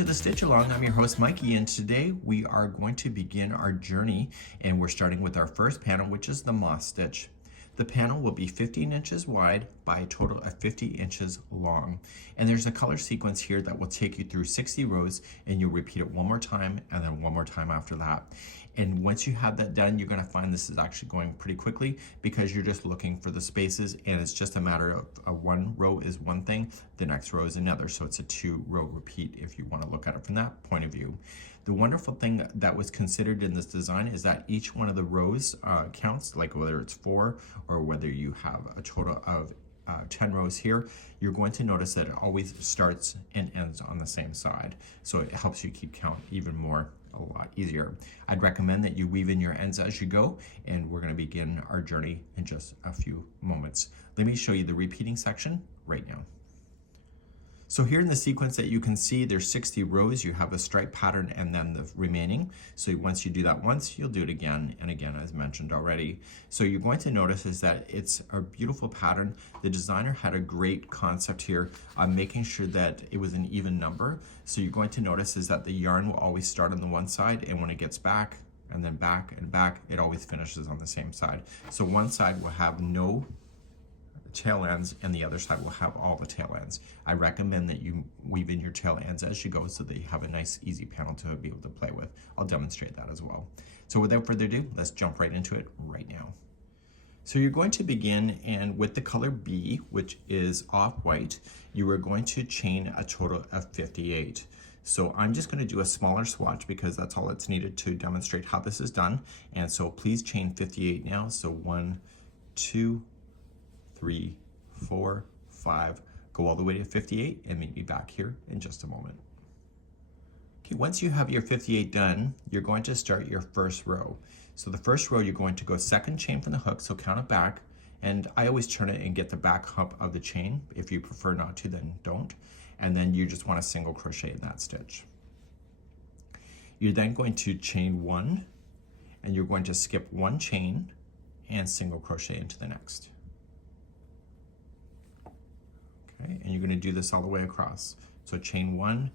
to the Stitch Along. I'm your host Mikey, and today we are going to begin our journey, and we're starting with our first panel, which is the moss stitch. The panel will be 15 inches wide by a total of 50 inches long. And there's a color sequence here that will take you through 60 rows, and you'll repeat it one more time and then one more time after that. And once you have that done, you're going to find this is actually going pretty quickly because you're just looking for the spaces, and it's just a matter of one row is one thing, the next row is another. So it's a 2-row repeat if you want to look at it from that point of view. The wonderful thing that was considered in this design is that each one of the rows counts, like whether it's 4 or whether you have a total of 10 rows here. You're going to notice that it always starts and ends on the same side. So it helps you keep count even more, a lot easier. I'd recommend that you weave in your ends as you go, and we're going to begin our journey in just a few moments. Let me show you the repeating section right now. So here in the sequence that you can see, there's 60 rows. You have a stripe pattern and then the remaining. So once you do that once, you'll do it again and again, as mentioned already. So you're going to notice is that it's a beautiful pattern. The designer had a great concept here on making sure that it was an even number. So you're going to notice is that the yarn will always start on the one side, and when it gets back and then back and back, it always finishes on the same side. So one side will have no tail ends and the other side will have all the tail ends. I recommend that you weave in your tail ends as you go so that you have a nice easy panel to be able to play with. I'll demonstrate that as well. So without further ado, let's jump right into it right now. So you're going to begin, and with the color B, which is off-white, you are going to chain a total of 58. So I'm just going to do a smaller swatch because that's all it's needed to demonstrate how this is done. And so please chain 58 now. So 1, 2, 3, 4, 5, go all the way to 58 and meet me back here in just a moment. Okay, once you have your 58 done, you're going to start your first row. So the first row, you're going to go second chain from the hook, so count it back. And I always turn it and get the back hump of the chain. If you prefer not to, then don't. And then you just want to single crochet in that stitch. You're then going to chain 1, and you're going to skip 1 chain and single crochet into the next. Okay, and you're going to do this all the way across. So chain 1,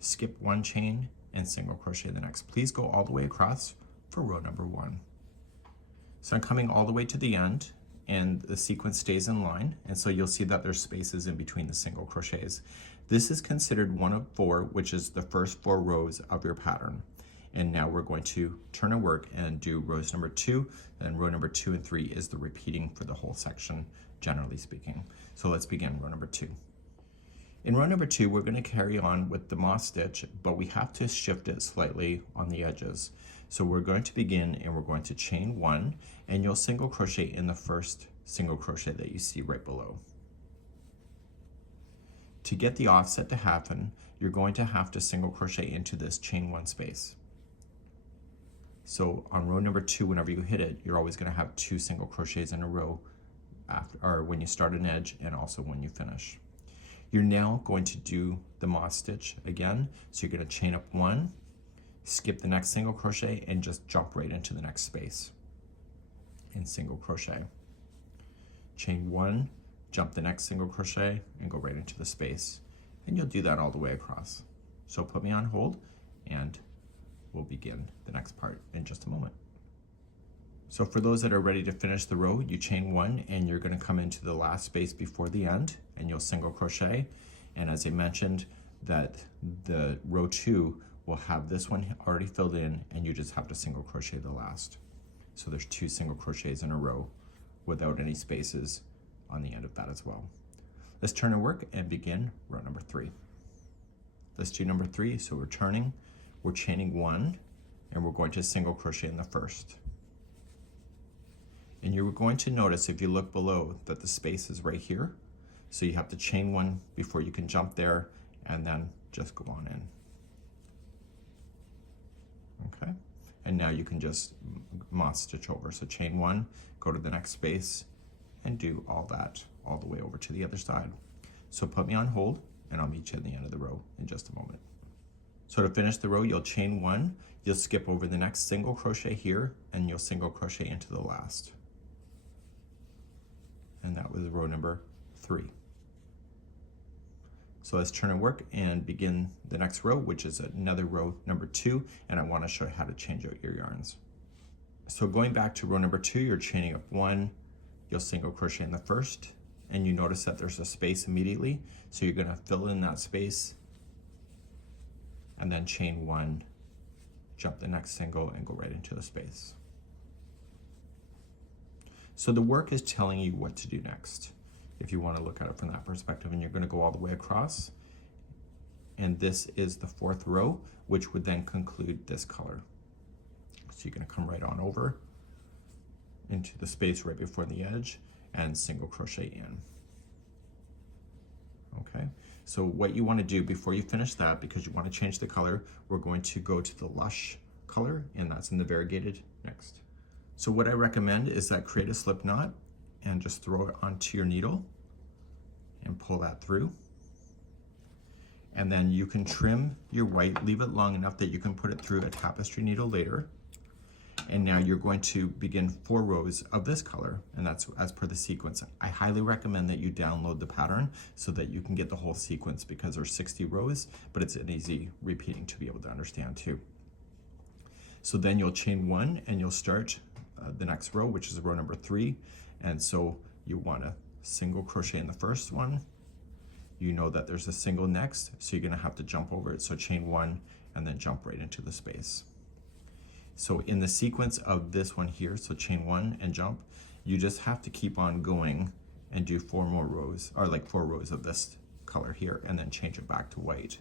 skip 1 chain, and single crochet the next. Please go all the way across for row number 1. So I'm coming all the way to the end, and the sequence stays in line, and so you'll see that there's spaces in between the single crochets. This is considered one of 4, which is the first 4 rows of your pattern. And now we're going to turn our work and do rows number 2, and row number 2 and 3 is the repeating for the whole section, generally speaking. So let's begin row number 2. In row number 2, we're going to carry on with the moss stitch, but we have to shift it slightly on the edges. So we're going to begin, and we're going to chain 1, and you'll single crochet in the first single crochet that you see right below. To get the offset to happen, you're going to have to single crochet into this chain 1 space. So on row number 2, whenever you hit it, you're always going to have 2 single crochets in a row after, or when you start an edge and also when you finish. You're now going to do the moss stitch again. So you're going to chain up 1, skip the next single crochet, and just jump right into the next space and single crochet. Chain 1, jump the next single crochet, and go right into the space. And you'll do that all the way across. So put me on hold, and we'll begin the next part in just a moment. So for those that are ready to finish the row, you chain 1, and you're going to come into the last space before the end, and you'll single crochet. And as I mentioned, that the row 2 will have this one already filled in, and you just have to single crochet the last. So there's 2 single crochets in a row without any spaces on the end of that as well. Let's turn our work and begin row number 3. Let's do number 3. So we're turning, we're chaining 1, and we're going to single crochet in the first. And you're going to notice, if you look below, that the space is right here. So you have to chain 1 before you can jump there, and then just go on in. Okay, and now you can just moss stitch over. So chain 1, go to the next space, and do all that all the way over to the other side. So put me on hold, and I'll meet you at the end of the row in just a moment. So to finish the row, you'll chain 1, you'll skip over the next single crochet here, and you'll single crochet into the last. And that was row number 3. So let's turn and work and begin the next row, which is another row number 2, and I want to show you how to change out your yarns. So going back to row number 2, you're chaining up 1, you'll single crochet in the first, and you notice that there's a space immediately, so you're going to fill in that space and then chain 1, jump the next single, and go right into the space. So the work is telling you what to do next, if you want to look at it from that perspective, and you're going to go all the way across, and this is the 4th row, which would then conclude this color. So you're going to come right on over into the space right before the edge and single crochet in. Okay, so what you want to do before you finish that, because you want to change the color, we're going to go to the lush color, and that's in the variegated next. So what I recommend is that create a slip knot and just throw it onto your needle and pull that through. And then you can trim your white, leave it long enough that you can put it through a tapestry needle later. And now you're going to begin 4 rows of this color, and that's as per the sequence. I highly recommend that you download the pattern so that you can get the whole sequence, because there's 60 rows, but it's an easy repeating to be able to understand too. So then you'll chain 1 and you'll start the next row, which is row number 3. And so you want to single crochet in the first one. You know that there's a single next, so you're going to have to jump over it. So chain 1 and then jump right into the space. So in the sequence of this one here, so chain 1 and jump, you just have to keep on going and do 4 more rows, or like 4 rows of this color here, and then change it back to white.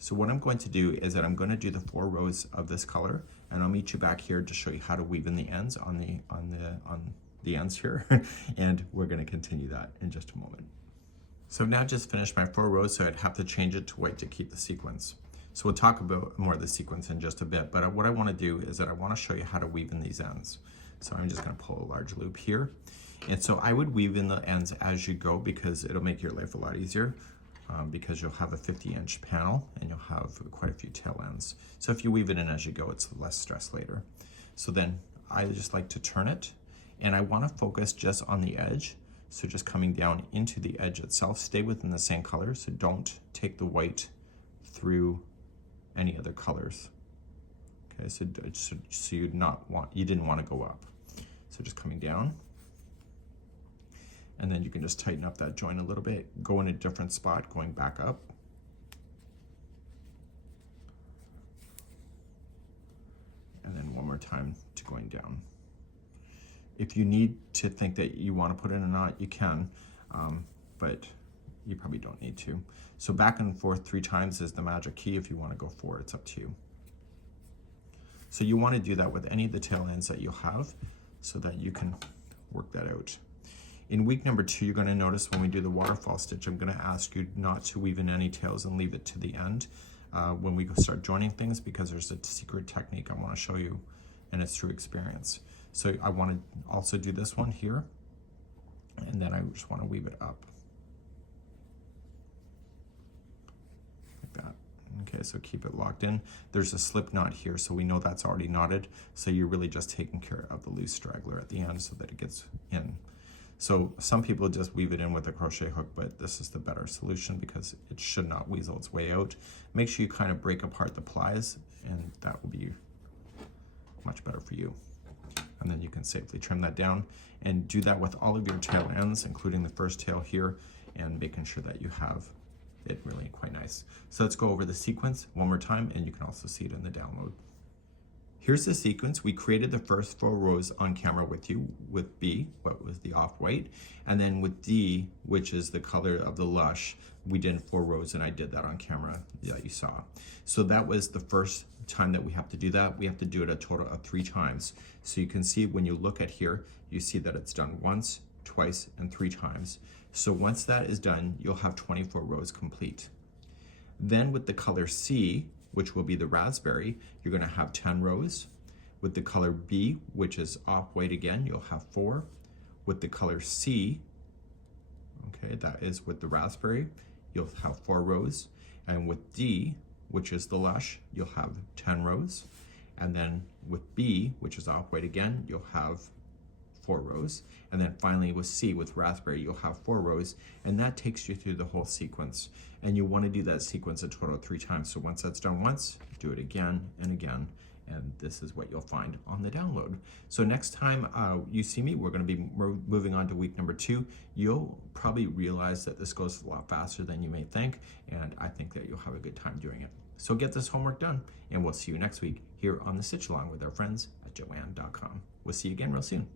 So what I'm going to do is that I'm going to do the 4 rows of this color, and I'll meet you back here to show you how to weave in the ends on the ends here, and we're going to continue that in just a moment. So I've now just finished my 4 rows, so I'd have to change it to white to keep the sequence. So we'll talk about more of the sequence in just a bit, but what I want to do is that I want to show you how to weave in these ends. So I'm just going to pull a large loop here, and so I would weave in the ends as you go, because it'll make your life a lot easier. Because you'll have a 50-inch panel and you'll have quite a few tail ends. So if you weave it in as you go, it's less stress later. So then I just like to turn it, and I want to focus just on the edge. So just coming down into the edge itself, stay within the same color, so don't take the white through any other colors. Okay, so you didn't want to go up. So just coming down. And then you can just tighten up that joint a little bit, go in a different spot, going back up. And then one more time to going down. If you need to think that you want to put in a knot, you can, but you probably don't need to. So back and forth 3 times is the magic key. If you want to go 4, it's up to you. So you want to do that with any of the tail ends that you have so that you can work that out. In week number 2, you're going to notice when we do the waterfall stitch, I'm going to ask you not to weave in any tails and leave it to the end when we start joining things, because there's a secret technique I want to show you, and it's through experience. So I want to also do this one here, and then I just want to weave it up. Like that. Okay, so keep it locked in. There's a slip knot here, so we know that's already knotted, so you're really just taking care of the loose straggler at the end so that it gets in. So some people just weave it in with a crochet hook, but this is the better solution because it should not weasel its way out. Make sure you kind of break apart the plies, and that will be much better for you. And then you can safely trim that down, and do that with all of your tail ends, including the first tail here, and making sure that you have it really quite nice. So let's go over the sequence one more time, and you can also see it in the download. Here's the sequence. We created the first 4 rows on camera with you, with B, what was the off-white, and then with D, which is the color of the lush, we did 4 rows, and I did that on camera that you saw. So that was the first time that we have to do that. We have to do it a total of 3 times. So you can see when you look at here, you see that it's done once, twice, and 3 times. So once that is done, you'll have 24 rows complete. Then with the color C, which will be the raspberry, you're going to have 10 rows. With the color B, which is off-white again, you'll have 4. With the color C, okay, that is with the raspberry, you'll have 4 rows. And with D, which is the lush, you'll have 10 rows. And then with B, which is off-white again, you'll have 4 rows. And then finally with C, with raspberry, you'll have 4 rows, and that takes you through the whole sequence. And you want to do that sequence a total of 3 times. So once that's done once, do it again and again. And this is what you'll find on the download. So next time you see me, we're going to be moving on to week number 2. You'll probably realize that this goes a lot faster than you may think, and I think that you'll have a good time doing it. So get this homework done, and we'll see you next week here on the Stitch Along with our friends at JOANN.com. We'll see you again real soon.